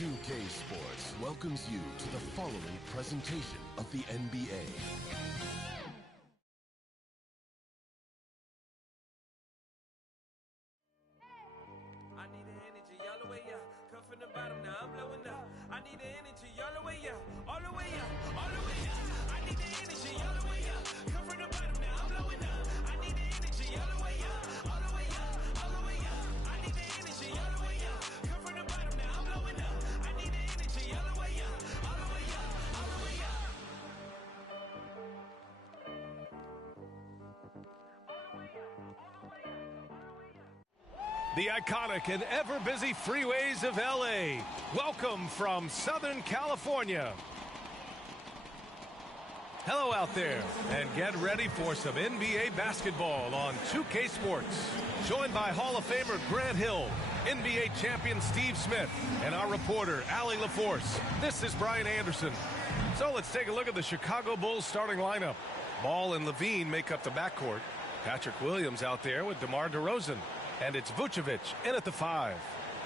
2K Sports welcomes you to the following presentation of the NBA. I need the energy all the way up. Come from the bottom, now I'm blowing up. I need the energy all the way up, all the way up, all the way up. I need the energy all the way up. Come from the bottom, now I'm blowing up. I need the energy all the way up, all the way up, all the way up. I need the energy all the way up. Come from the bottom, now I'm blowing up. I need the energy all the way up, all the way up, all the way up. The iconic and ever-busy freeways of LA. Welcome from Southern California. Hello out there, and get ready for some NBA basketball on 2K Sports. Joined by Hall of Famer Grant Hill, NBA champion Steve Smith, and our reporter, Allie LaForce. This is Brian Anderson. So let's take a look at the Chicago Bulls starting lineup. Ball and Levine make up the backcourt. Patrick Williams out there with DeMar DeRozan. And it's Vucevic in at the 5.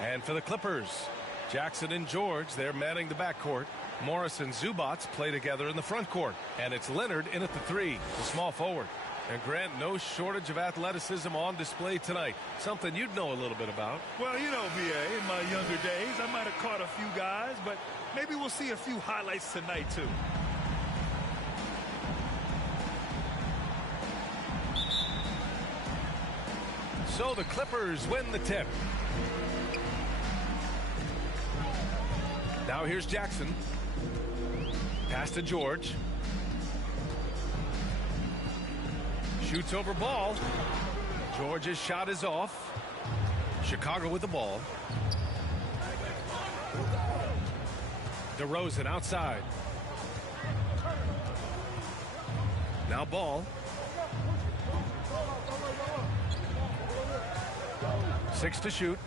And for the Clippers, Jackson and George, they're manning the backcourt. Morris and Zubac play together in the front court. And it's Leonard in at the 3, the small forward. And Grant, no shortage of athleticism on display tonight. Something you'd know a little bit about. Well, you know, B.A., in my younger days, I might have caught a few guys, but maybe we'll see a few highlights tonight, too. So the Clippers win the tip. Now here's Jackson. Pass to George. Shoots over Ball. George's shot is off. Chicago with the ball. DeRozan outside. Now Ball. 6 to shoot.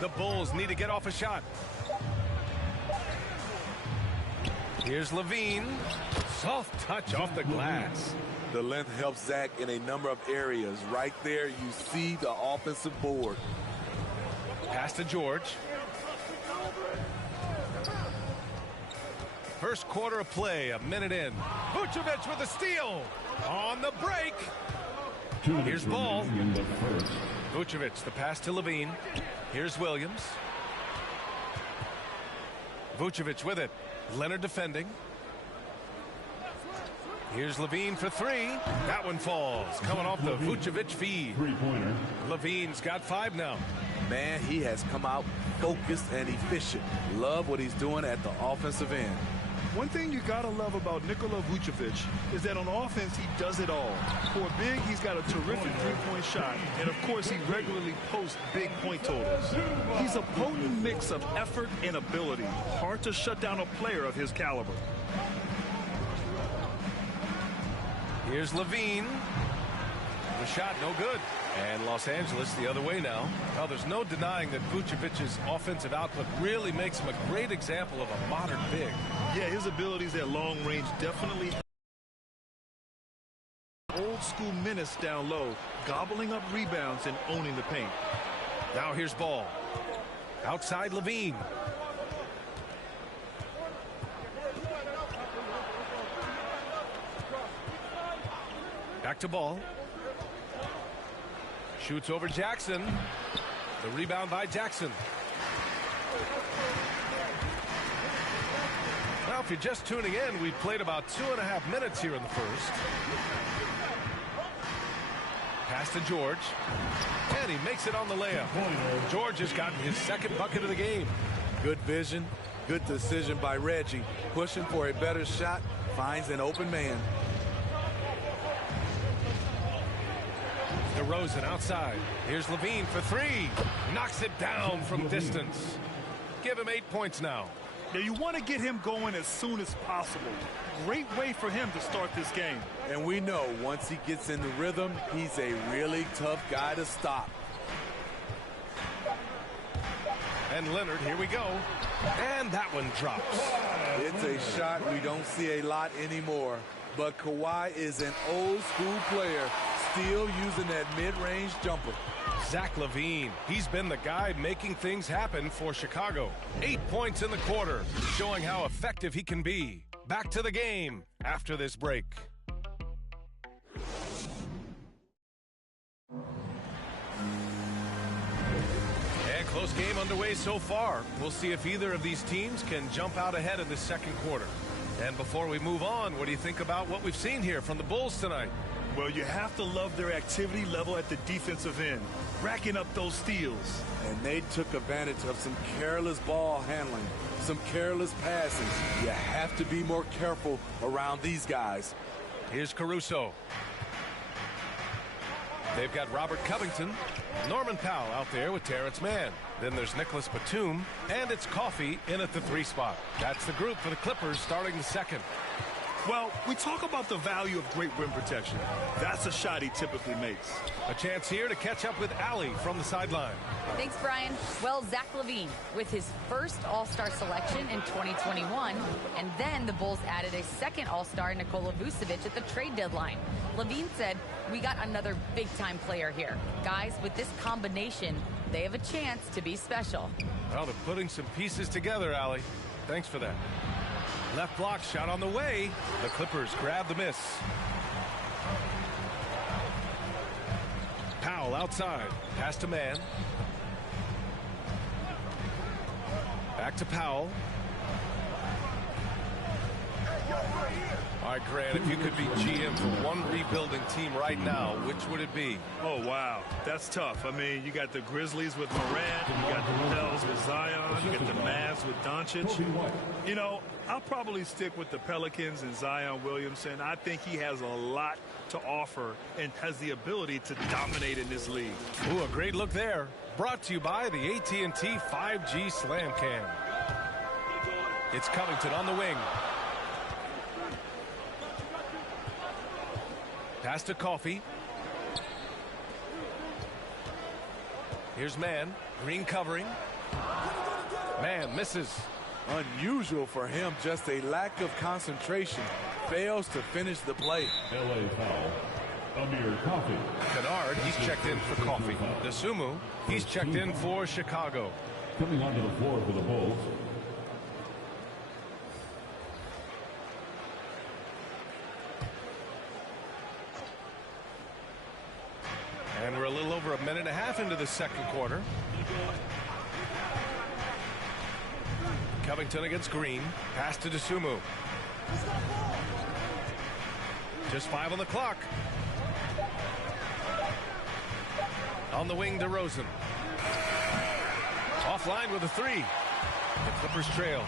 The Bulls need to get off a shot. Here's Levine. Soft touch off the glass. The length helps Zach in a number of areas. Right there, you see the offensive board. Pass to George. First quarter of play, a minute in. Vucevic with a steal. On the break. Here's Ball. Vucevic, the pass to Levine. Here's Williams. Vucevic with it. Leonard defending. Here's Levine for 3. That one falls. Coming off the Vucevic feed. Levine's got 5 now. Man, he has come out focused and efficient. Love what he's doing at the offensive end. One thing you gotta love about Nikola Vucevic is that on offense, he does it all. For a big, he's got a terrific three-point shot, and of course, he regularly posts big point totals. He's a potent mix of effort and ability. Hard to shut down a player of his caliber. Here's Levine. The shot no good. And Los Angeles the other way now. Well, there's no denying that Vucevic's offensive output really makes him a great example of a modern big. Yeah, his abilities at long range definitely old school menace down low, gobbling up rebounds and owning the paint. Now here's Ball. Outside Levine. Back to Ball. Shoots over Jackson. The rebound by Jackson. Well, if you're just tuning in, we've played about 2.5 minutes here in the first. Pass to George. And he makes it on the layup. George has gotten his second bucket of the game. Good vision, good decision by Reggie. Pushing for a better shot, finds an open man. DeRozan outside. Here's Levine for 3. Knocks it down from distance. Give him 8 points now. Now you want to get him going as soon as possible. Great way for him to start this game. And we know once he gets in the rhythm, he's a really tough guy to stop. And Leonard, here we go. And that one drops. It's a shot we don't see a lot anymore. But Kawhi is an old school player. still using that mid-range jumper. Zach LaVine, he's been the guy making things happen for Chicago. 8 points in the quarter, showing how effective he can be. Back to the game after this break. And close game underway so far. We'll see if either of these teams can jump out ahead in the second quarter. And before we move on, what do you think about what we've seen here from the Bulls tonight? Well, you have to love their activity level at the defensive end, racking up those steals. And they took advantage of some careless ball handling, some careless passing. You have to be more careful around these guys. Here's Caruso. They've got Robert Covington, Norman Powell out there with Terrence Mann. Then there's Nicholas Batum, and it's Coffey in at the 3 spot. That's the group for the Clippers starting the second. Well, we talk about the value of great rim protection. That's a shot he typically makes. A chance here to catch up with Allie from the sideline. Thanks, Brian. Well, Zach LaVine with his first All-Star selection in 2021, and then the Bulls added a second All-Star, Nikola Vucevic, at the trade deadline. LaVine said, "We got another big-time player here. Guys, with this combination, they have a chance to be special." Well, they're putting some pieces together, Allie. Thanks for that. Left block shot on the way. The Clippers grab the miss. Powell outside. Pass to Mann. Back to Powell. All right, Grant, if you could be GM for one rebuilding team right now, which would it be? Oh, wow. That's tough. I mean, you got the Grizzlies with Morant, you got the Pels with Zion, you got the Mavs with Doncic. You know, I'll probably stick with the Pelicans and Zion Williamson. I think he has a lot to offer and has the ability to dominate in this league. Ooh, a great look there. Brought to you by the AT&T 5G Slam Cam. It's Covington on the wing. Pass to Coffey. Here's Mann. Green covering. Mann misses. Unusual for him, just a lack of concentration. Fails to finish the play. LA foul. Amir Coffey. Kennard, he's checked in for Coffey. Dosunmu, he's checked in for Chicago. Coming onto the floor for the Bulls. And we're a little over a minute and a half into the second quarter. Covington against Green. Pass to Dosunmu. Just 5 on the clock. On the wing, DeRozan. Offline with a 3. The Clippers trail.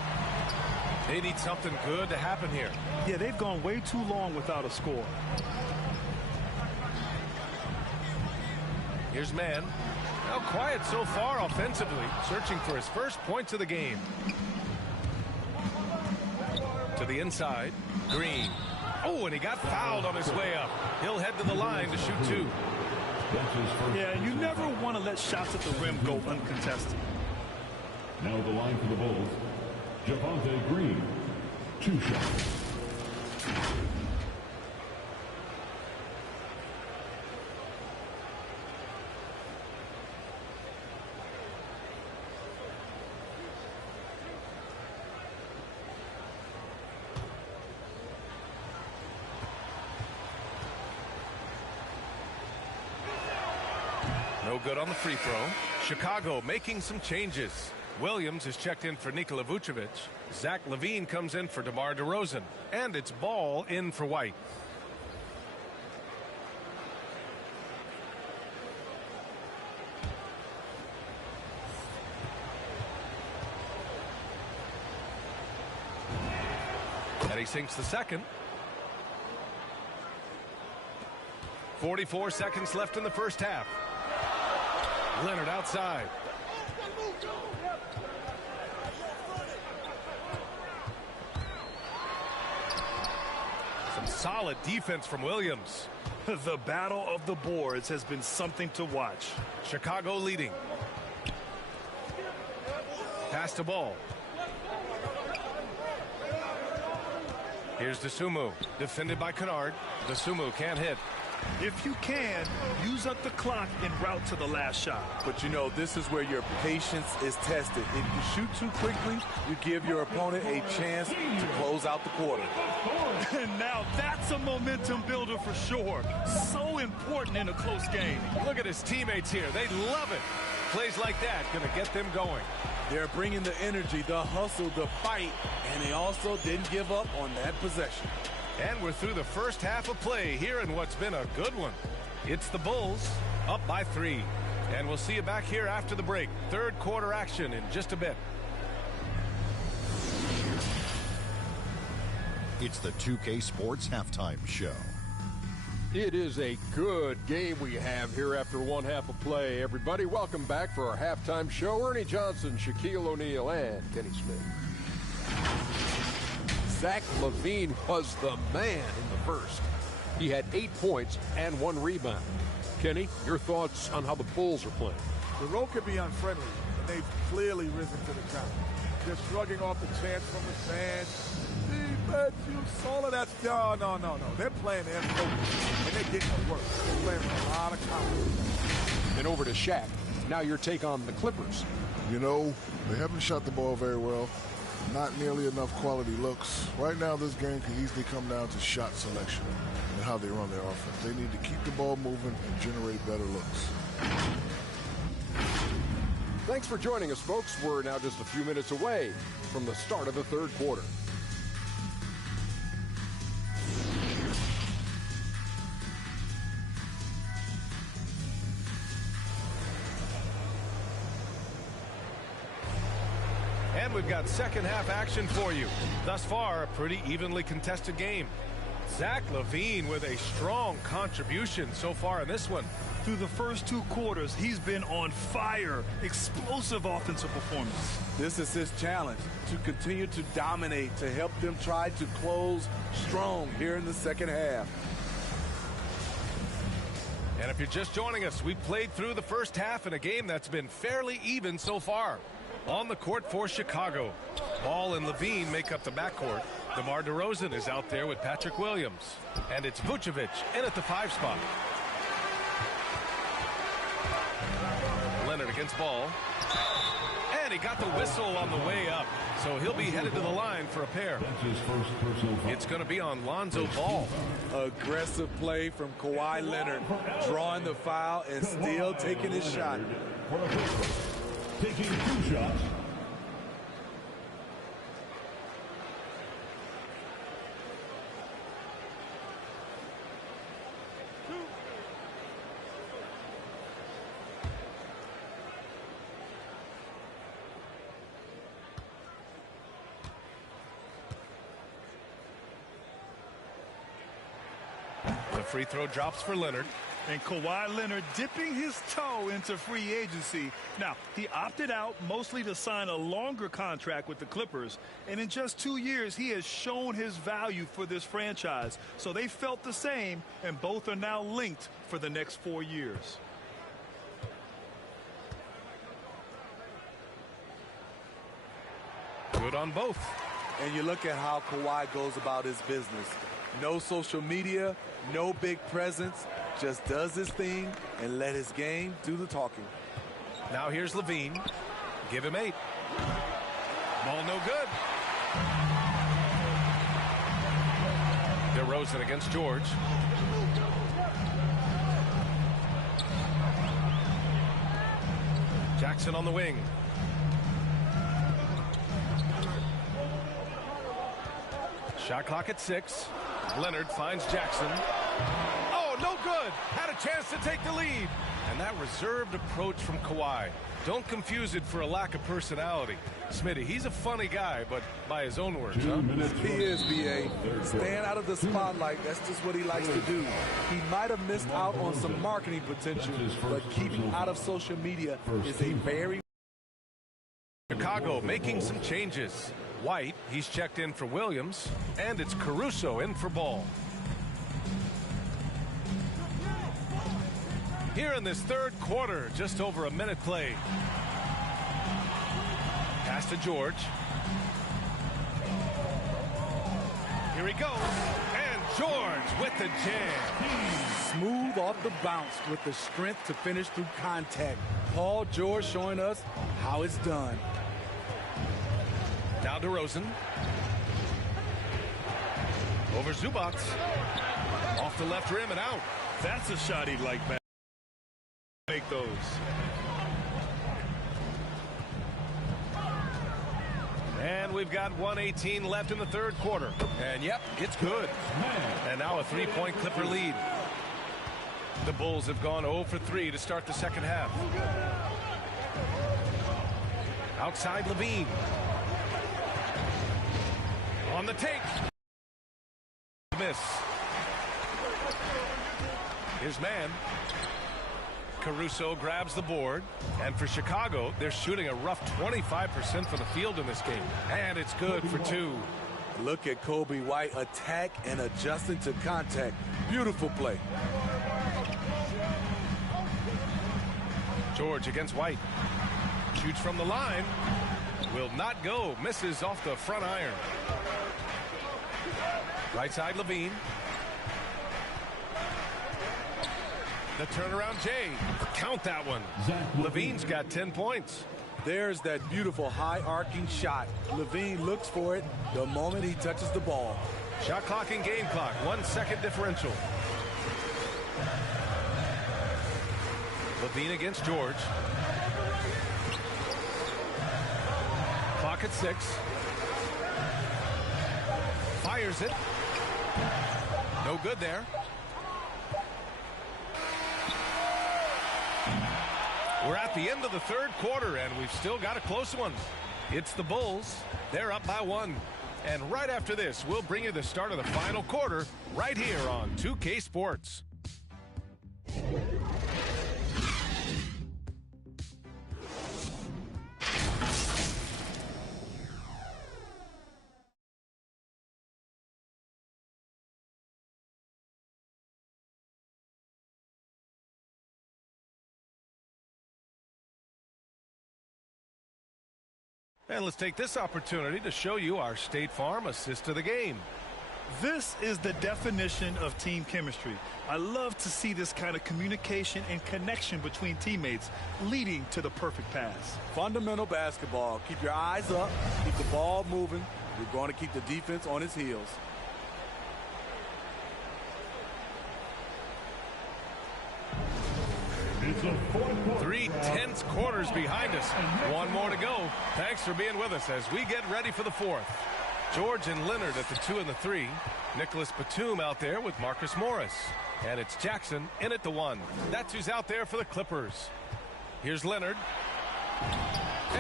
They need something good to happen here. Yeah, they've gone way too long without a score. Here's Mann. Now quiet so far offensively, searching for his first points of the game. To the inside, Green. Oh, and he got fouled on his way up. He'll head to the line to shoot 2. Yeah, you never want to let shots at the rim go uncontested. Now the line for the Bulls. Javonte Green. 2 shots. No good on the free throw. Chicago making some changes. Williams is checked in for Nikola Vucevic. Zach LaVine comes in for DeMar DeRozan. And it's Ball in for White. And he sinks the second. 44 seconds left in the first half. Leonard outside. Some solid defense from Williams. The battle of the boards has been something to watch. Chicago leading. Pass to Ball. Here's Dosunmu. Defended by Kennard. Dosunmu can't hit. If you can, use up the clock en route to the last shot. But you know, this is where your patience is tested. If you shoot too quickly, you give your opponent a chance to close out the quarter. And now that's a momentum builder for sure. So important in a close game. Look at his teammates here. They love it. Plays like that going to get them going. They're bringing the energy, the hustle, the fight, and they also didn't give up on that possession. And we're through the first half of play here in what's been a good one. It's the Bulls up by 3. And we'll see you back here after the break. Third quarter action in just a bit. It's the 2K Sports Halftime Show. It is a good game we have here after one half of play. Everybody, welcome back for our halftime show. Ernie Johnson, Shaquille O'Neal, and Kenny Smith. Zach LaVine was the man in the first. He had 8 points and 1 rebound. Kenny, your thoughts on how the Bulls are playing? The road can be unfriendly, and they've clearly risen to the challenge. They're shrugging off the chants from the fans. Defense, all of that. No. They're playing their focus, and they're getting to work. They're playing with a lot of confidence. And over to Shaq. Now your take on the Clippers. You know, they haven't shot the ball very well. Not nearly enough quality looks. Right now, this game can easily come down to shot selection and how they run their offense. They need to keep the ball moving and generate better looks. Thanks for joining us, folks. We're now just a few minutes away from the start of the third quarter. And we've got second half action for you. Thus far, a pretty evenly contested game. Zach LaVine with a strong contribution so far in this one. Through the first 2 quarters, he's been on fire. Explosive offensive performance. This is his challenge, to continue to dominate, to help them try to close strong here in the second half. And if you're just joining us, we played through the first half in a game that's been fairly even so far. On the court for Chicago, Ball and LaVine make up the backcourt. DeMar DeRozan is out there with Patrick Williams. And it's Vucevic in at the 5 spot. Leonard against Ball. And he got the whistle on the way up. So he'll be headed to the line for a pair. It's going to be on Lonzo Ball. Aggressive play from Kawhi Leonard, drawing the foul and still taking his shot. Taking 2 shots. The free throw drops for Leonard. And Kawhi Leonard dipping his toe into free agency. Now, he opted out mostly to sign a longer contract with the Clippers. And in just 2 years, he has shown his value for this franchise. So they felt the same, and both are now linked for the next 4 years. Good on both. And you look at how Kawhi goes about his business. No social media, no big presence, just does his thing and let his game do the talking. Now here's LaVine. Give him 8. Ball no good. DeRozan against George. Jackson on the wing. Shot clock at 6. Leonard finds Jackson. Oh, no good. Had a chance to take the lead. And that reserved approach from Kawhi. Don't confuse it for a lack of personality. Smitty, he's a funny guy, but by his own words, huh? He is, B.A. Stand out of the spotlight. That's just what he likes to do. He might have missed out on some marketing potential, but keeping out of social media is a very... Chicago making some changes. White, he's checked in for Williams, and it's Caruso in for Ball. Here in this third quarter, just over a minute played. Pass to George. Here he goes, and George with the jam. Smooth off the bounce with the strength to finish through contact. Paul George showing us how it's done. Now DeRozan. Over Zubac. Off the left rim and out. That's a shot he'd like back. Make those. And we've got 1:18 left in the third quarter. And yep, it's good. And now a three-point Clipper lead. The Bulls have gone 0 for 3 to start the second half. Outside Levine. On the take. Miss. His man. Caruso grabs the board. And for Chicago, they're shooting a rough 25% from the field in this game. And it's good for 2. Look at Kobe White attack and adjusting to contact. Beautiful play. George against White. Shoots from the line. Will not go. Misses off the front iron. Right side Levine. The turnaround Jay. Count that one. Levine's got 10 points. There's that beautiful high arcing shot. Levine looks for it the moment he touches the ball. Shot clock and game clock. 1 second differential. Levine against George. Clock at 6. Fires it. No good there. We're at the end of the third quarter, and we've still got a close one. It's the Bulls. They're up by 1. And right after this, we'll bring you the start of the final quarter right here on 2K Sports. And let's take this opportunity to show you our State Farm assist of the game. This is the definition of team chemistry. I love to see this kind of communication and connection between teammates leading to the perfect pass. Fundamental basketball. Keep your eyes up. Keep the ball moving. You're going to keep the defense on its heels. Three tense quarters behind us. One more to go. Thanks for being with us as we get ready for the fourth. George and Leonard at the 2 and the 3. Nicholas Batum out there with Marcus Morris. And it's Jackson in at the 1. That's who's out there for the Clippers. Here's Leonard.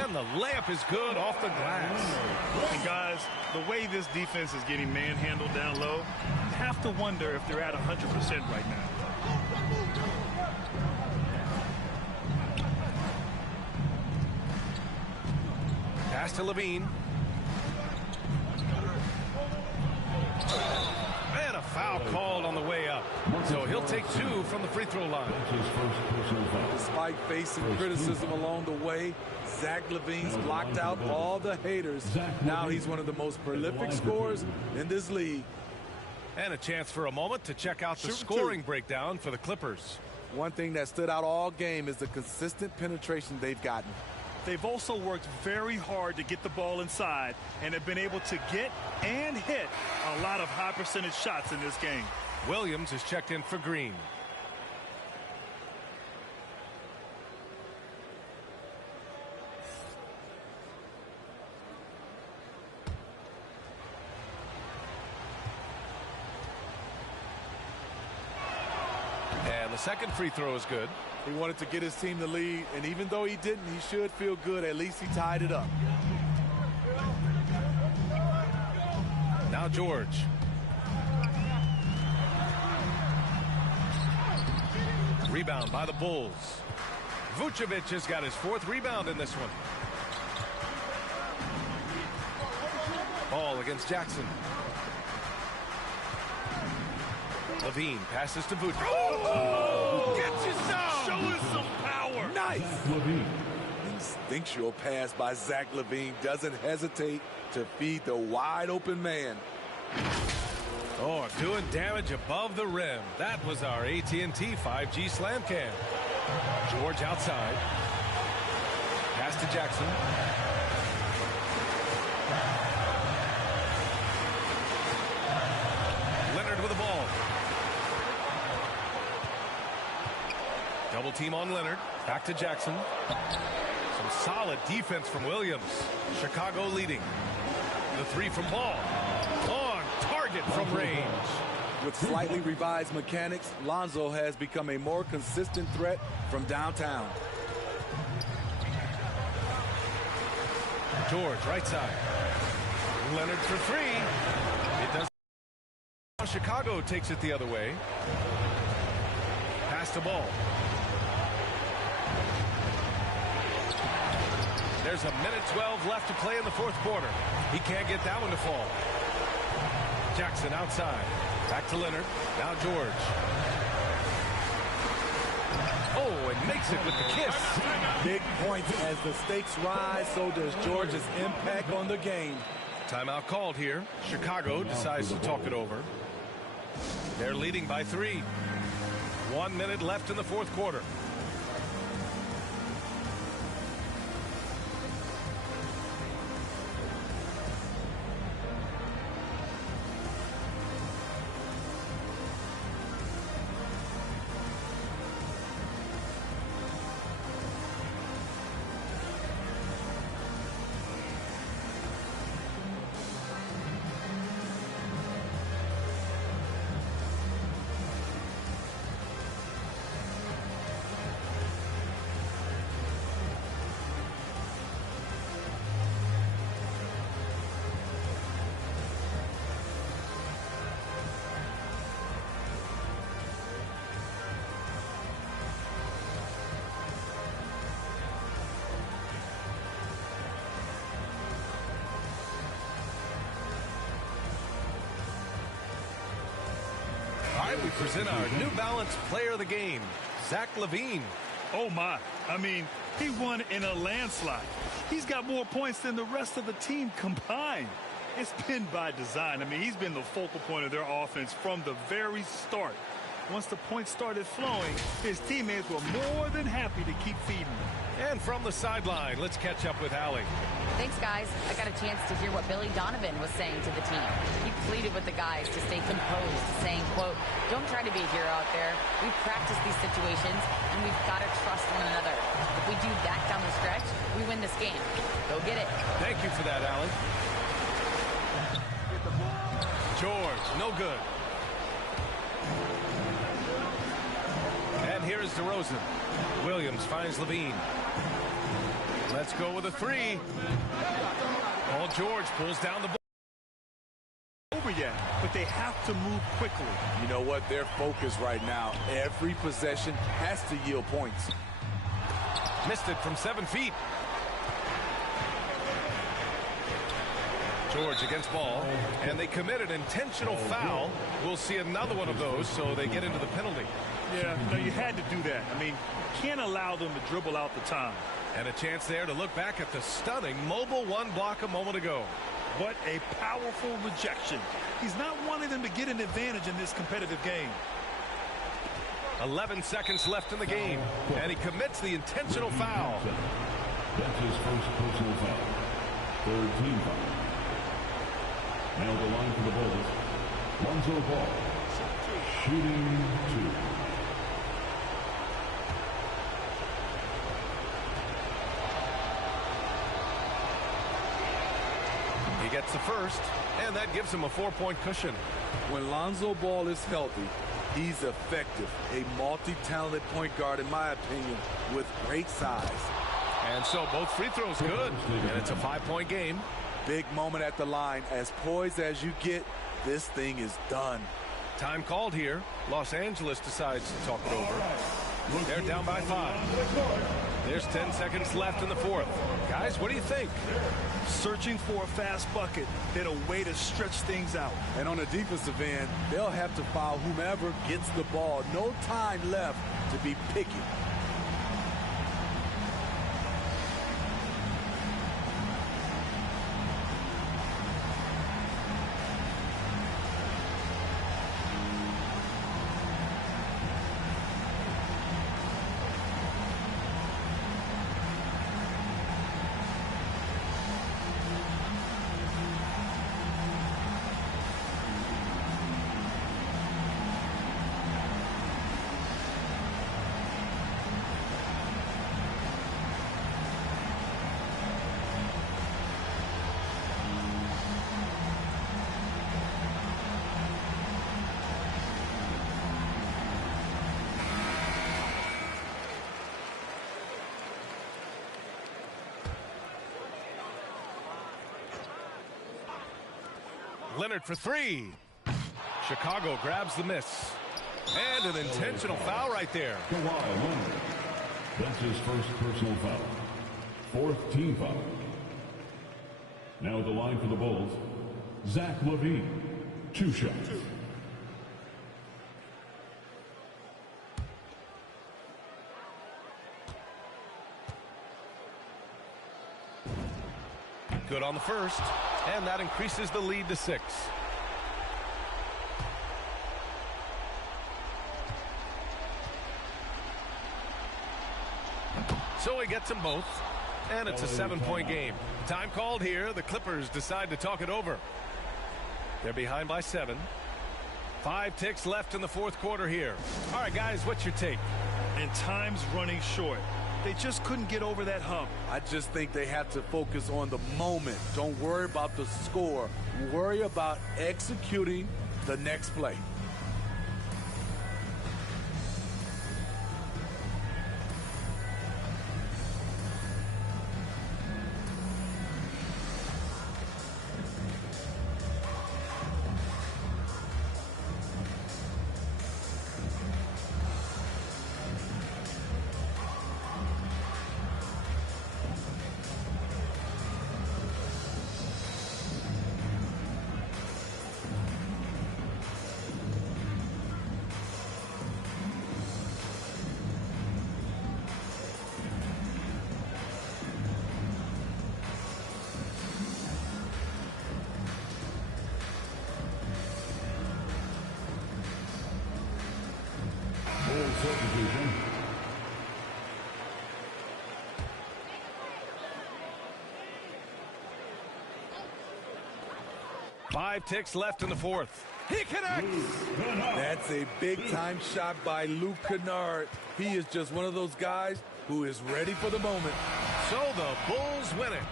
And the layup is good off the glass. And guys, the way this defense is getting manhandled down low, you have to wonder if they're at 100% right now. Pass to Levine. And a foul called on the way up. So he'll take 2 from the free throw line. Despite facing criticism along the way, Zach LaVine's blocked out all the haters. Now he's one of the most prolific scorers in this league. And a chance for a moment to check out the scoring breakdown for the Clippers. One thing that stood out all game is the consistent penetration they've gotten. They've also worked very hard to get the ball inside and have been able to get and hit a lot of high percentage shots in this game. Williams is checked in for Green. And the second free throw is good. He wanted to get his team the lead, and even though he didn't, he should feel good. At least he tied it up. Now George. Rebound by the Bulls. Vucevic has got his 4th rebound in this one. Ball against Jackson. Levine passes to Vucevic. Oh! Gets you some! Show us some power! Nice! Instinctual pass by Zach LaVine. Doesn't hesitate to feed the wide open man. Oh, doing damage above the rim. That was our AT&T 5G Slam Cam. George outside. Pass to Jackson. Leonard with the ball. Double team on Leonard. Back to Jackson. Some solid defense from Williams. Chicago leading. The three from Paul. On target from range. With slightly revised mechanics, Lonzo has become a more consistent threat from downtown. George, right side. Leonard for three. It does. Chicago takes it the other way. Pass the ball. There's a minute 12 left to play in the fourth quarter. He can't get that one to fall. Jackson outside. Back to Leonard. Now George. Oh, and makes it with the kiss. Big points as the stakes rise, so does George's impact on the game. Timeout called here. Chicago decides to talk it over. They're leading by 3. 1 minute left in the fourth quarter. We present our New Balance player of the game, Zach LaVine. Oh, my. I mean, he won in a landslide. He's got more points than the rest of the team combined. It's been by design. I mean, he's been the focal point of their offense from the very start. Once the points started flowing, his teammates were more than happy to keep feeding him. And from the sideline, let's catch up with Allie. Thanks, guys. I got a chance to hear what Billy Donovan was saying to the team. He pleaded with the guys to stay composed, saying, quote, "Don't try to be a hero out there. We've practiced these situations, and we've got to trust one another. If we do that down the stretch, we win this game. Go get it." Thank you for that, Allie. George, no good. And here is DeRozan. Williams finds LaVine. Let's go with a three. Paul George pulls down the ball. Over yet, but they have to move quickly. You know what? They're focused right now. Every possession has to yield points. Missed it from 7 feet. George against ball, and they commit an intentional foul. We'll see another one of those, so they get into the penalty. Yeah, no, you had to do that. I mean, can't allow them to dribble out the time. And a chance there to look back at the stunning mobile one block a moment ago. What a powerful rejection. He's not wanting them to get an advantage in this competitive game. 11 seconds left in the game, and he commits the intentional foul. That's his first personal foul. Third team foul. Now the line for the Bulls. Lonzo Ball. Shooting 2. He gets the first, and that gives him a 4-point cushion. When Lonzo Ball is healthy, he's effective. A multi-talented point guard, in my opinion, with great size. And so both free throws good, and it's a 5-point game. Big moment at the line. As poised as you get, this thing is done. Time called here. Los Angeles decides to talk it over. They're down by 5. There's 10 seconds left in the fourth. Guys, what do you think? Searching for a fast bucket, then a way to stretch things out. And on the defensive end, they'll have to foul whomever gets the ball. No time left to be picky. Leonard for three. Chicago grabs the miss. And an intentional foul right there. Kawhi Leonard. That's his first personal foul. Fourth team foul. Now at the line for the Bulls, Zach LaVine. 2 shots. Good on the first, and that increases the lead to 6. So he gets them both, and it's a 7-point game. Time called here. The Clippers decide to talk it over. They're behind by 7. 5 ticks left in the fourth quarter here. All right, guys, what's your take? And time's running short. They just couldn't get over that hump. I just think they have to focus on the moment. Don't worry about the score. Worry about executing the next play. Substitution. 5 ticks left in the fourth. He connects. That's a big-time shot by Luke Kennard. He is just one of those guys who is ready for the moment. So the Bulls win it.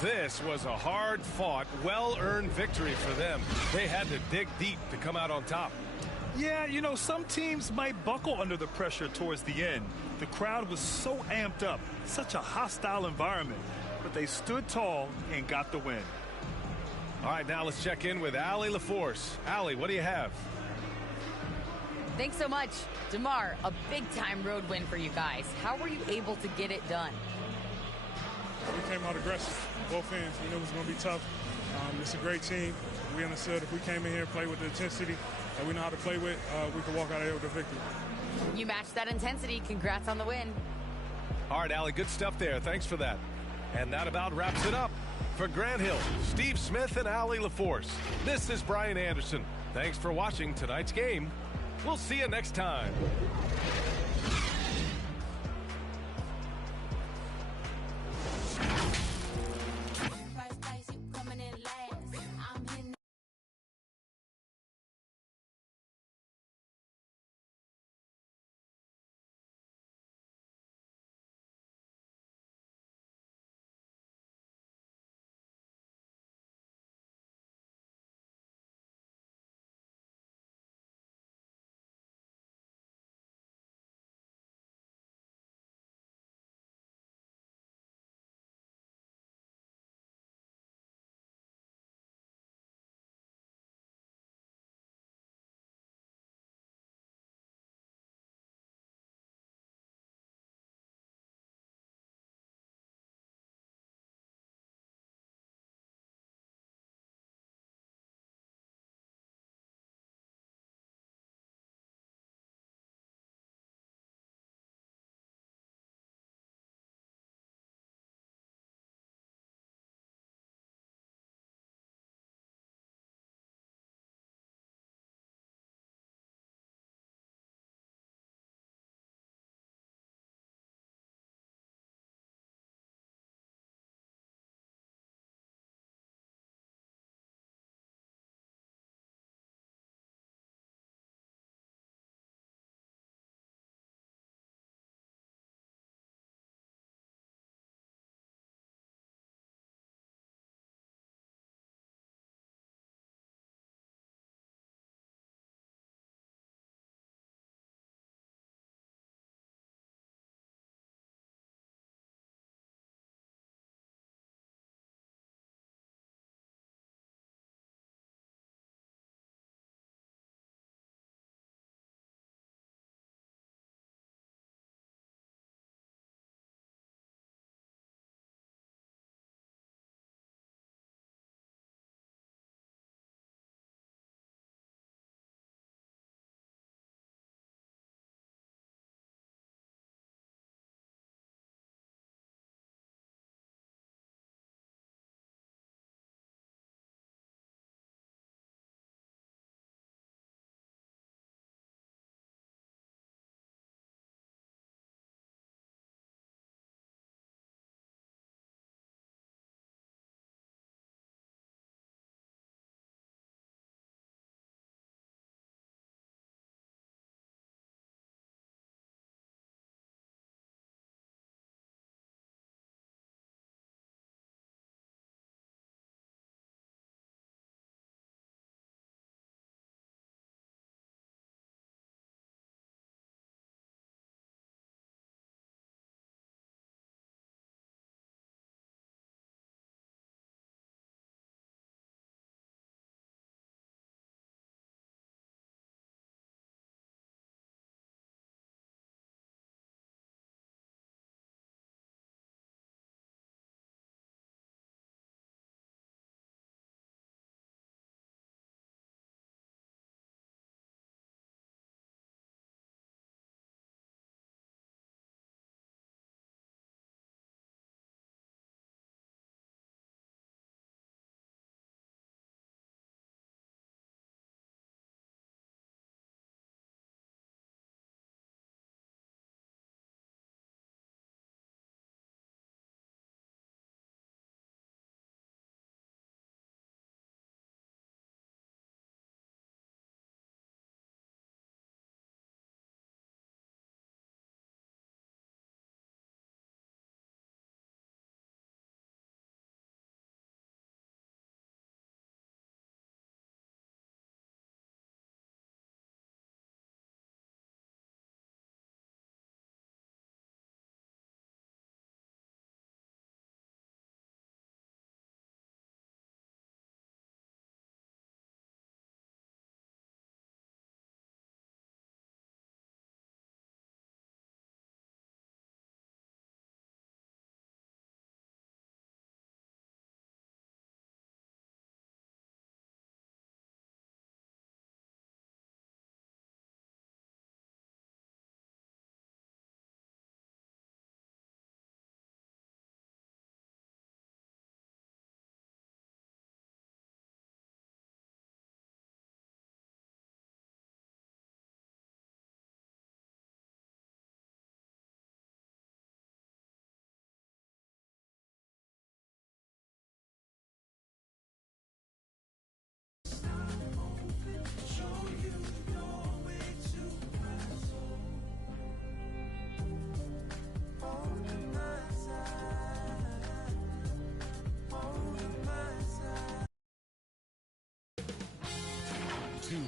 This was a hard-fought, well-earned victory for them. They had to dig deep to come out on top. Yeah, you know, some teams might buckle under the pressure towards the end. The crowd was so amped up, such a hostile environment. But they stood tall and got the win. All right, now let's check in with Allie LaForce. Allie, what do you have? Thanks so much. DeMar, a big-time road win for you guys. How were you able to get it done? We came out aggressive, both ends. We knew it was going to be tough. It's a great team. We understood if we came in here and played with the intensity that we know how to play with, we could walk out of here with a victory. You matched that intensity. Congrats on the win. All right, Allie, good stuff there. Thanks for that. And that about wraps it up. For Grant Hill, Steve Smith, and Allie LaForce, this is Brian Anderson. Thanks for watching tonight's game. We'll see you next time.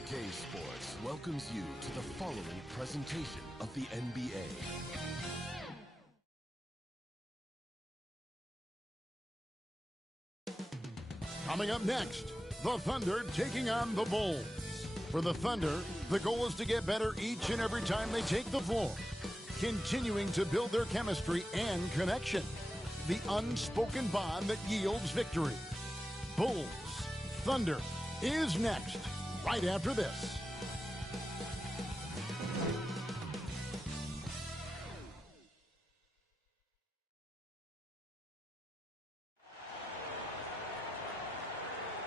2K Sports welcomes you to the following presentation of the NBA. Coming up next, the Thunder taking on the Bulls. For the Thunder, the goal is to get better each and every time they take the floor, continuing to build their chemistry and connection, the unspoken bond that yields victory. Bulls, Thunder is next, right after this.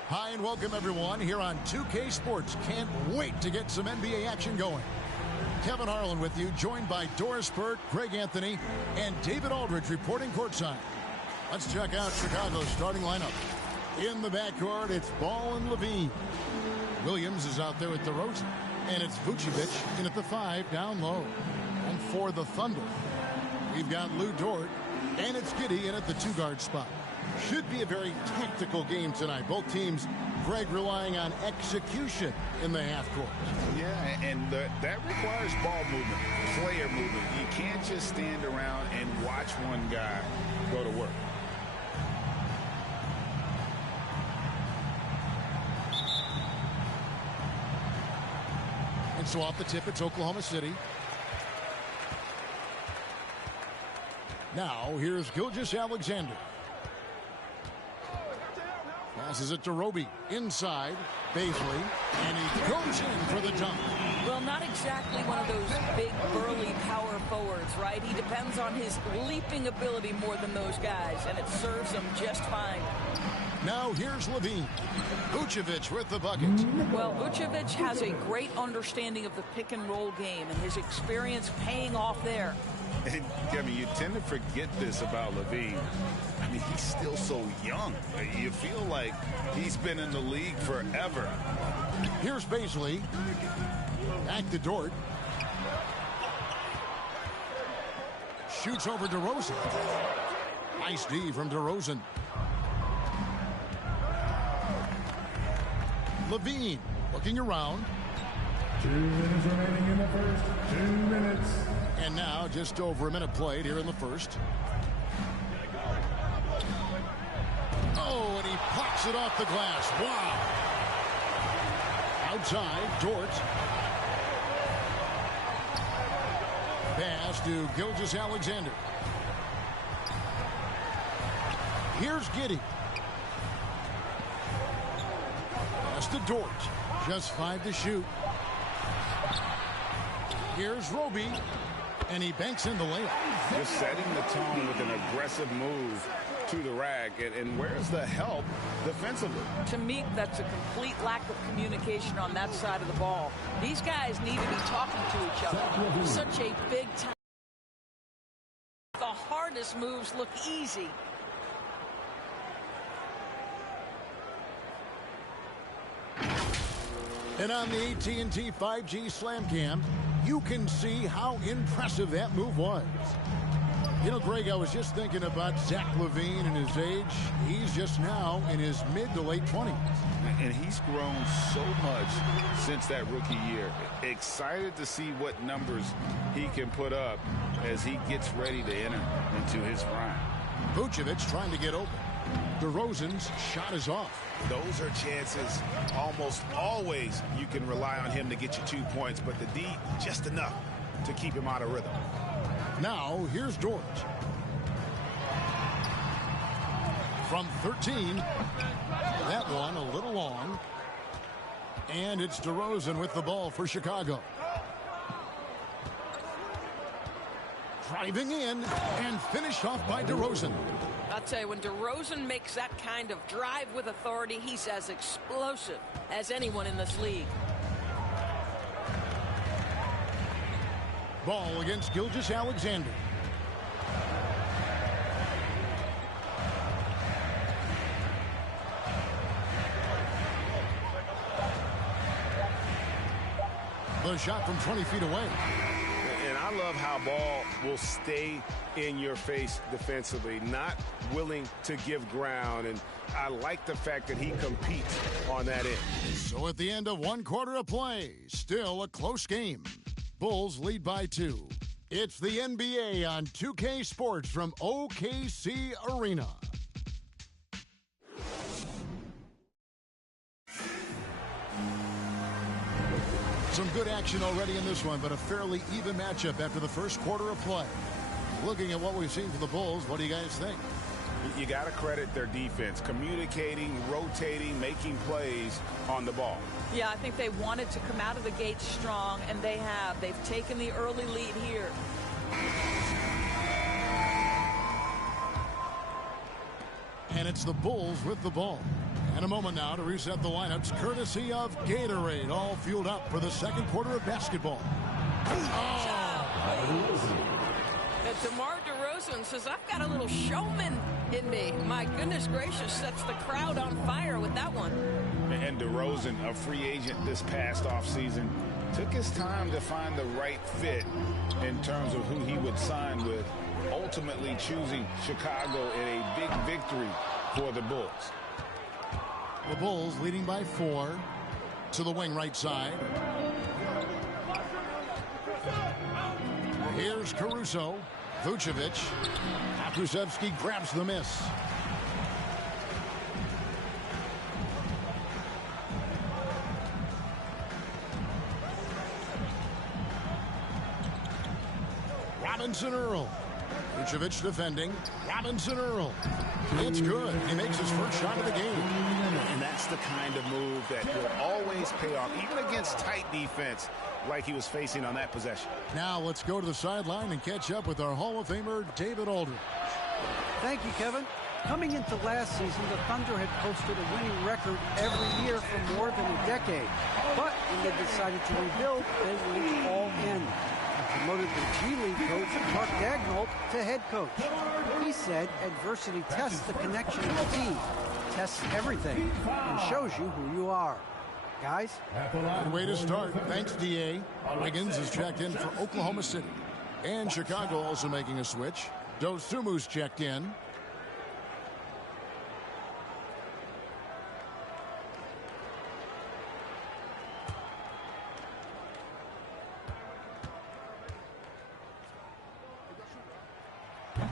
Hi and welcome everyone here on 2K Sports. Can't wait to get some NBA action going. Kevin Harlan with you, joined by Doris Burke, Greg Anthony, and David Aldridge reporting courtside. Let's check out Chicago's starting lineup. In the backcourt, it's Ball and Levine. Williams is out there with DeRozan, and it's Vucevic in at the 5 down low. And for the Thunder, we've got Lou Dort, and it's Giddey in at the 2-guard spot. Should be a very tactical game tonight. Both teams, Greg, relying on execution in the half court. Yeah, and that requires ball movement, player movement. You can't just stand around and watch one guy go to work. And so off the tip, it's Oklahoma City. Now, here's Gilgeous-Alexander. Passes it to Roby. Inside. Baisley. And he goes in for the dunk. Well, not exactly one of those big, burly power forwards, right? He depends on his leaping ability more than those guys, and it serves him just fine. Now here's Levine. Vucevic with the bucket. Well, Vucevic has a great understanding of the pick-and-roll game, and his experience paying off there. And, Kevin, you tend to forget this about Levine. I mean, he's still so young. You feel like he's been in the league forever. Here's Baisley. Back to Dort. Shoots over DeRozan. Nice D from DeRozan. Levine looking around. 2 minutes remaining in the first. 2 minutes. And now just over a minute played here in the first. Oh, and he pops it off the glass. Wow. Outside, Dort. Pass to Gilgeous-Alexander. Here's Giddey. Pass to Dort. Just 5 to shoot. Here's Roby. And he banks in the layup. Just setting the tone with an aggressive move to the rack. And where's the help defensively? To me, that's a complete lack of communication on that side of the ball. These guys need to be talking to each other. Such a big time. The hardest moves look easy. And on the AT&T 5G Slam Cam, you can see how impressive that move was. You know, Greg, I was just thinking about Zach LaVine and his age. He's just now in his mid to late 20s. And he's grown so much since that rookie year. Excited to see what numbers he can put up as he gets ready to enter into his prime. Vucevic trying to get open. DeRozan's shot is off. Those are chances almost always you can rely on him to get you 2 points, but the D just enough to keep him out of rhythm. Now here's Dort. From 13, that one a little long. And it's DeRozan with the ball for Chicago. Driving in and finished off by DeRozan. I'll tell you, when DeRozan makes that kind of drive with authority, he's as explosive as anyone in this league. Ball against Gilgeous-Alexander. The shot from 20 feet away. And I love how Ball will stay in your face defensively, not willing to give ground, and I like the fact that he competes on that end. So at the end of one quarter of play, still a close game. Bulls lead by 2. It's the NBA on 2K Sports from OKC Arena. Some good action already in this one, but a fairly even matchup after the first quarter of play. Looking at what we've seen from the Bulls, what do you guys think? You got to credit their defense, communicating, rotating, making plays on the ball. Yeah, I think they wanted to come out of the gate strong, and they have. They've taken the early lead here. And it's the Bulls with the ball. And a moment now to reset the lineups, courtesy of Gatorade, all fueled up for the second quarter of basketball. DeMar DeRozan says, I've got a little showman in me. My goodness gracious, sets the crowd on fire with that one. And DeRozan, a free agent this past offseason, took his time to find the right fit in terms of who he would sign with, ultimately choosing Chicago in a big victory for the Bulls. The Bulls leading by 4 to the wing right side. Here's Caruso. Vucevic. Kulusevski grabs the miss. Robinson Earl. Vucevic defending. Robinson Earl. It's good. He makes his first shot of the game. And that's the kind of move that will always pay off, even against tight defense like he was facing on that possession. Now let's go to the sideline and catch up with our Hall of Famer, David Aldridge. Thank you, Kevin. Coming into last season, the Thunder had posted a winning record every year for more than a decade. But when they decided to rebuild, they went all in. Promoted the G League coach, Mark Daigneault, to head coach. He said adversity tests the connection of the team, tests everything, and shows you who you are. Guys? Good way to start. Thanks, D.A. Wiggins is checked in for Oklahoma City. And Chicago also making a switch. Dosumu's checked in.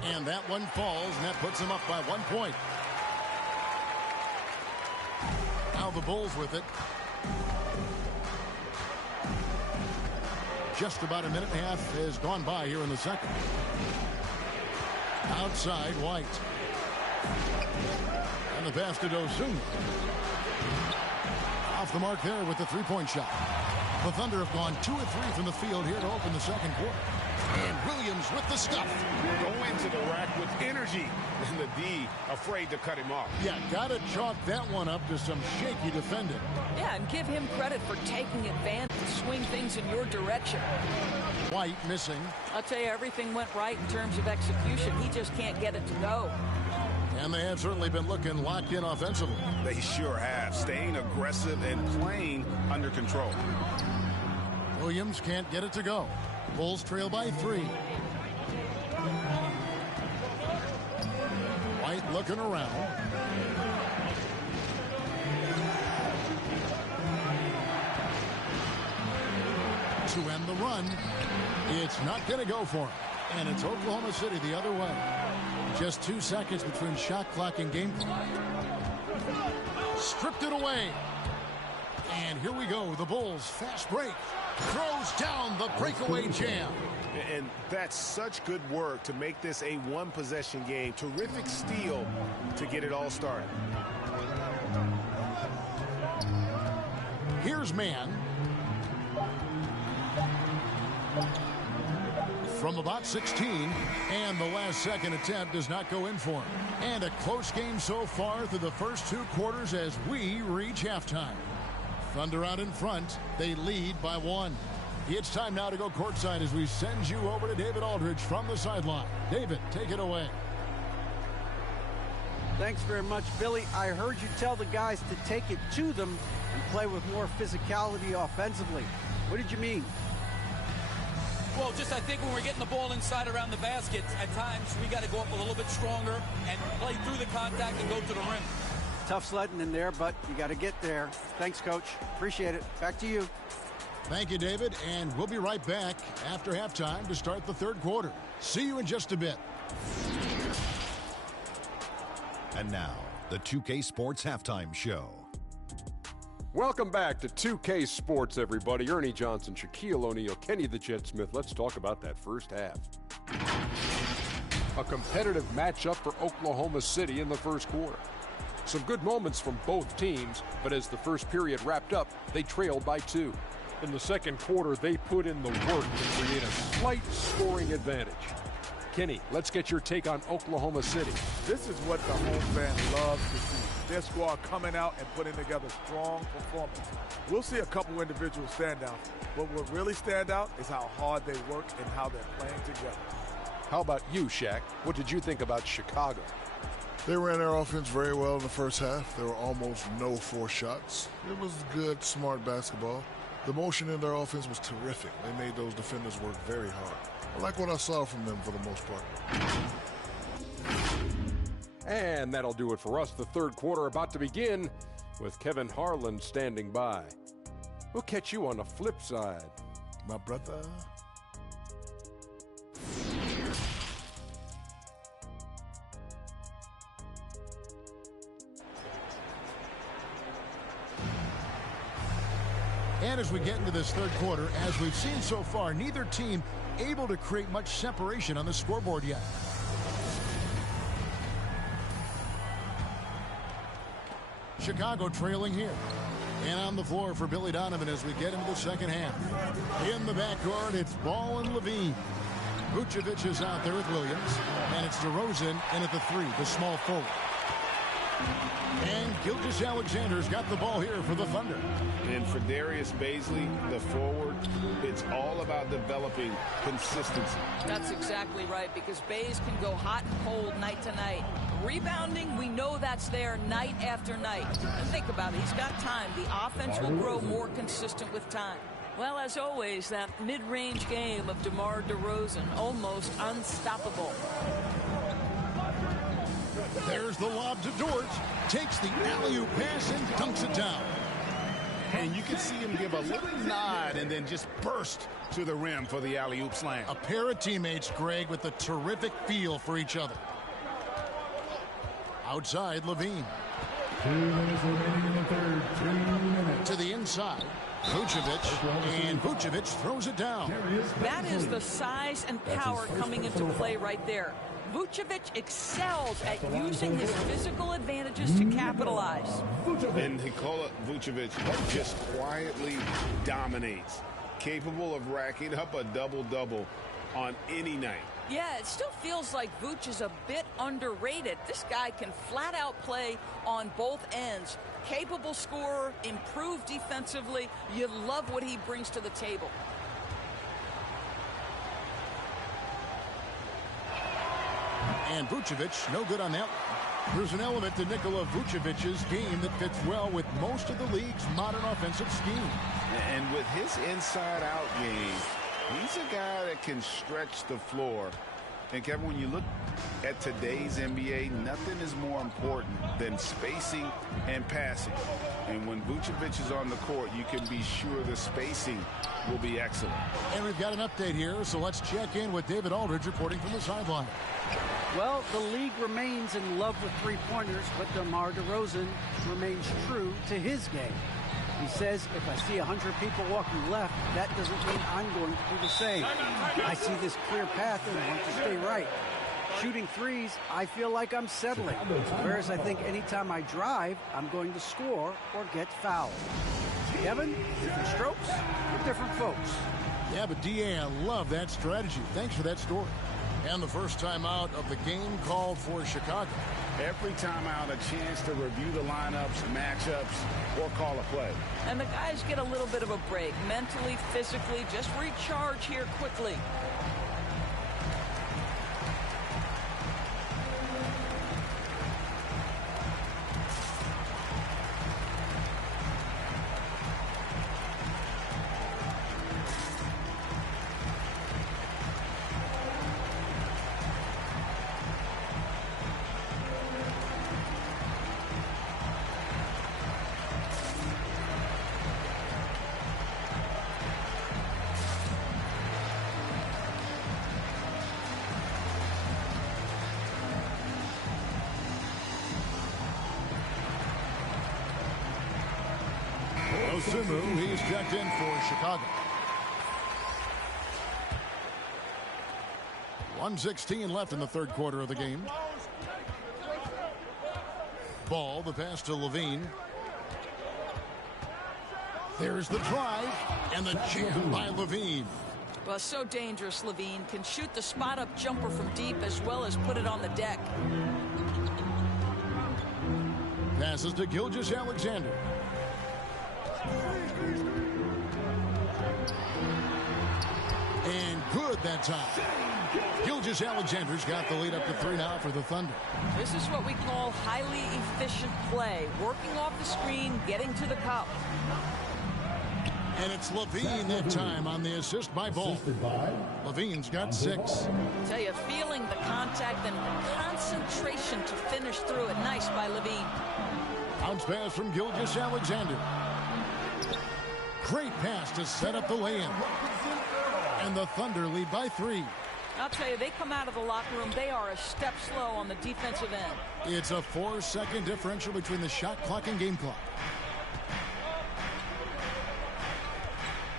And that one falls, and that puts them up by 1 point. Now the Bulls with it. Just about a minute and a half has gone by here in the second. Outside, White. And the pass to Dosunmu. Off the mark there with the three-point shot. The Thunder have gone 2 of 3 from the field here to open the second quarter. And Williams with the stuff. Going to the rack with energy. And the D afraid to cut him off. Yeah, got to chalk that one up to some shaky defending. Yeah, and give him credit for taking advantage to swing things in your direction. White missing. I'll tell you, everything went right in terms of execution. He just can't get it to go. And they have certainly been looking locked in offensively. They sure have. Staying aggressive and playing under control. Williams can't get it to go. Bulls trail by 3. White looking around. To end the run, it's not going to go for him. And it's Oklahoma City the other way. Just 2 seconds between shot clock and game clock. Stripped it away. And here we go. The Bulls fast break. Throws down the breakaway jam. And that's such good work to make this a one-possession game. Terrific steal to get it all started. Here's Mann. From about 16, and the last second attempt does not go in for him. And a close game so far through the first 2 quarters as we reach halftime. Thunder out in front. They lead by 1. It's time now to go courtside as we send you over to David Aldridge from the sideline. David, take it away. Thanks very much, Billy. I heard you tell the guys to take it to them and play with more physicality offensively. What did you mean? Well, just I think when we're getting the ball inside around the basket, at times we got to go up a little bit stronger and play through the contact and go to the rim. Tough sledding in there, but you got to get there. Thanks, Coach. Appreciate it. Back to you. Thank you, David, and we'll be right back after halftime to start the third quarter. See you in just a bit. And now, the 2K Sports Halftime Show. Welcome back to 2K Sports, everybody. Ernie Johnson, Shaquille O'Neal, Kenny the Jet Smith. Let's talk about that first half. A competitive matchup for Oklahoma City in the first quarter. Some good moments from both teams, but as the first period wrapped up, they trailed by 2. In the second quarter, they put in the work to create a slight scoring advantage. Kenny, let's get your take on Oklahoma City. This is what the home fan loves to see. Their squad coming out and putting together strong performance. We'll see a couple individual standouts, but what really stand out is how hard they work and how they're playing together. How about you, Shaq? What did you think about Chicago? They ran their offense very well in the first half. There were almost no forced shots. It was good, smart basketball. The motion in their offense was terrific. They made those defenders work very hard. I like what I saw from them for the most part. And that'll do it for us. The third quarter about to begin with Kevin Harlan standing by. We'll catch you on the flip side, my brother. And as we get into this third quarter, as we've seen so far, neither team able to create much separation on the scoreboard yet. Chicago trailing here. And on the floor for Billy Donovan as we get into the second half. In the backcourt, it's Ball and Levine. Vucevic is out there with Williams. And it's DeRozan in at the 3, the small forward. And Gilgeous-Alexander's got the ball here for the Thunder. And for Darius Bazley, the forward, it's all about developing consistency. That's exactly right, because Baze can go hot and cold night to night. Rebounding, we know that's there night after night. And think about it, he's got time. The offense will grow more consistent with time. Well, as always, that mid-range game of DeMar DeRozan, almost unstoppable. There's the lob to Dort. Takes the alley-oop pass and dunks it down. And you can see him give a little nod and then just burst to the rim for the alley-oop slam. A pair of teammates, Greg, with a terrific feel for each other. Outside, Levine. 2 minutes remaining in the third. 2 minutes. To the inside. Vucevic, and Vucevic throws it down. That is the size and power coming into play right there. Vucevic excels at using his physical advantages to capitalize. And Nikola Vucevic just quietly dominates, capable of racking up a double-double on any night. Yeah, it still feels like Vooch is a bit underrated. This guy can flat-out play on both ends. Capable scorer, improved defensively. You love what he brings to the table. And Vucevic, no good on that one. There's an element to Nikola Vucevic's game that fits well with most of the league's modern offensive scheme. And with his inside-out game, he's a guy that can stretch the floor. And Kevin, when you look at today's NBA, nothing is more important than spacing and passing. And when Vucevic is on the court, you can be sure the spacing will be excellent. And we've got an update here, so let's check in with David Aldridge reporting from the sideline. Well, the league remains in love with three-pointers, but DeMar DeRozan remains true to his game. He says, if I see 100 people walking left, that doesn't mean I'm going to do the same. I see this clear path and want to stay right. Shooting threes, I feel like I'm settling. Whereas I think anytime I drive, I'm going to score or get fouled. Kevin, different strokes for different folks. Yeah, but D.A., I love that strategy. Thanks for that story. And the first time out of the game called for Chicago. Every time out, a chance to review the lineups, matchups, or call a play. And the guys get a little bit of a break, mentally, physically, just recharge here quickly. Dosunmu, he's checked in for Chicago. 1:16 left in the third quarter of the game. Ball, the pass to Levine. There's the drive, and the jam by Levine. Well, so dangerous, Levine. Can shoot the spot-up jumper from deep as well as put it on the deck. Passes to Gilgeous-Alexander. And good that time. Gilgeous-Alexander's got the lead up to 3 now for the Thunder. This is what we call highly efficient play. Working off the screen, getting to the cup. And it's Levine that time on the assist by Ball. Levine's got 6. Tell you, feeling the contact and concentration to finish through it. Nice by Levine. Bounce pass from Gilgeous-Alexander. Great pass to set up the lay-in. And the Thunder lead by 3. I'll tell you, they come out of the locker room, they are a step slow on the defensive end. It's a 4-second differential between the shot clock and game clock.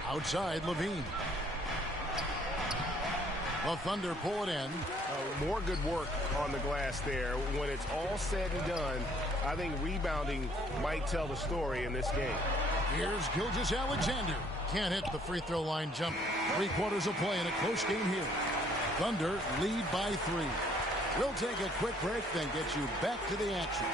Outside, Levine. The Thunder pull it in. More good work on the glass there. When it's all said and done, I think rebounding might tell the story in this game. Here's Gilgeous-Alexander. Can't hit the free throw line jump. 3 quarters of play in a close game here. Thunder lead by 3. We'll take a quick break, then get you back to the action.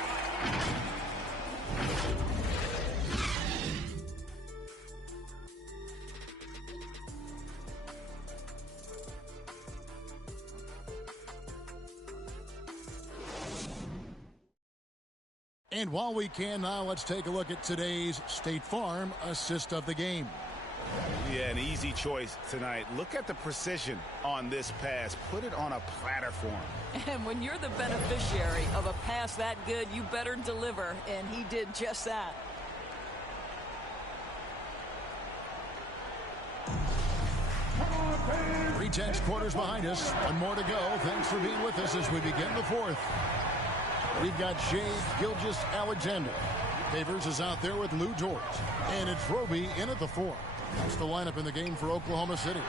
And while we can now, let's take a look at today's State Farm assist of the game. Yeah, an easy choice tonight. Look at the precision on this pass. Put it on a platter for him. And when you're the beneficiary of a pass that good, you better deliver, and he did just that. Three-tenths quarters behind us. 1 more to go. Thanks for being with us as we begin the 4th. We've got Shai Gilgeous-Alexander. Favors is out there with Lou George. And it's Roby in at the 4. That's the lineup in the game for Oklahoma City.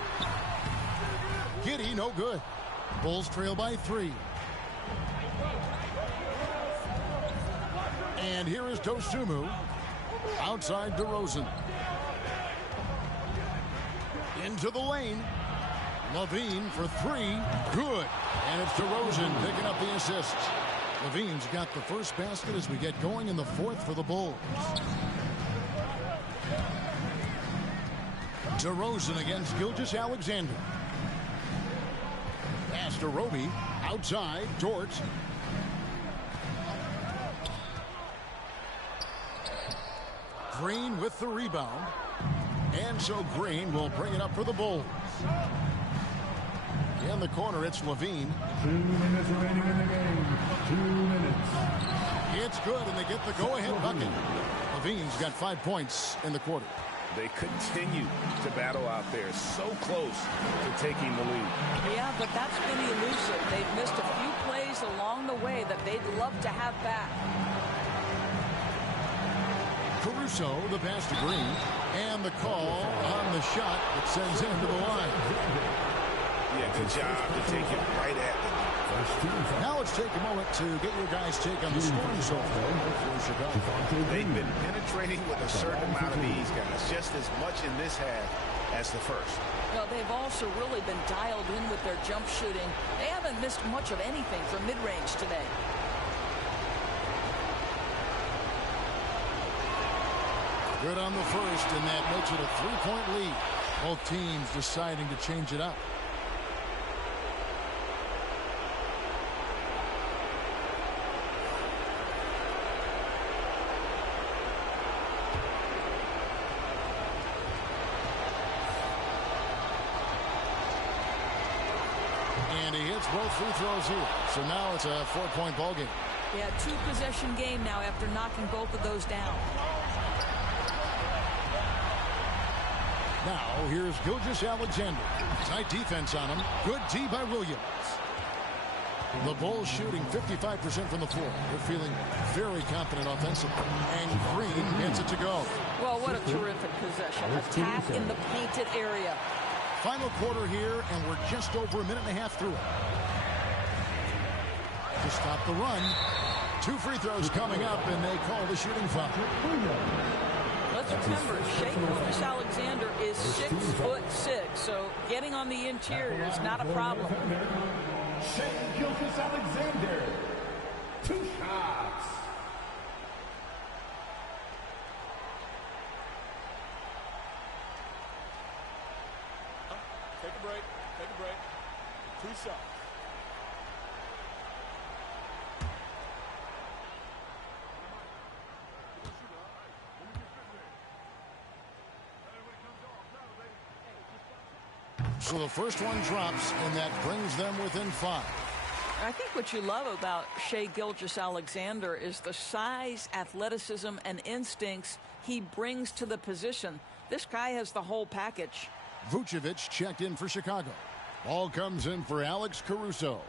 Giddey, no good. Bulls trail by 3. And here is Dosunmu. Outside DeRozan. Into the lane. Levine for 3. Good. And it's DeRozan picking up the assists. Levine's got the first basket as we get going in the 4th for the Bulls. DeRozan against Gilgeous-Alexander. Pass to Roby. Outside, Dort. Green with the rebound. And so Green will bring it up for the Bulls. In the corner, it's Levine. 2 minutes remaining in the game. 2 minutes. It's good, and they get the go-ahead bucket. Levine's got 5 points in the quarter. They continue to battle out there, so close to taking the lead. Yeah, but that's been elusive. They've missed a few plays along the way that they'd love to have back. Caruso, the pass to Green, and the call on the shot that sends him to the line. Yeah, good job to take it right at them. Now let's take a moment to get your guys' take on the scoring so far for Chicago. They've been penetrating with a certain amount of ease, guys, just as much in this half as the first. Well, they've also really been dialed in with their jump shooting. They haven't missed much of anything from mid-range today. Good on the first, and that makes it a 3-point lead. Both teams deciding to change it up. And he hits both free throws here. So now it's a 4-point ball game. Yeah, 2-possession game now after knocking both of those down. Now, here's Gilgeous-Alexander. Tight defense on him. Good D by Williams. The Bulls shooting 55% from the floor. They're feeling very confident offensively. And Green gets it to go. Well, what a terrific possession. Attack in the painted area. Final quarter here, and we're just over a minute and a half through it. To stop the run. 2 free throws coming up, and they call the shooting foul. Let's remember, Shai Gilgeous-Alexander is 6'6", so getting on the interior is not a problem. Shai Gilgeous-Alexander, 2 shots. Take a break. Take a break. 2 shots. So the first one drops, and that brings them within 5. I think what you love about Shai Gilgeous-Alexander is the size, athleticism, and instincts he brings to the position. This guy has the whole package. Vucevic checked in for Chicago. Ball comes in for Alex Caruso.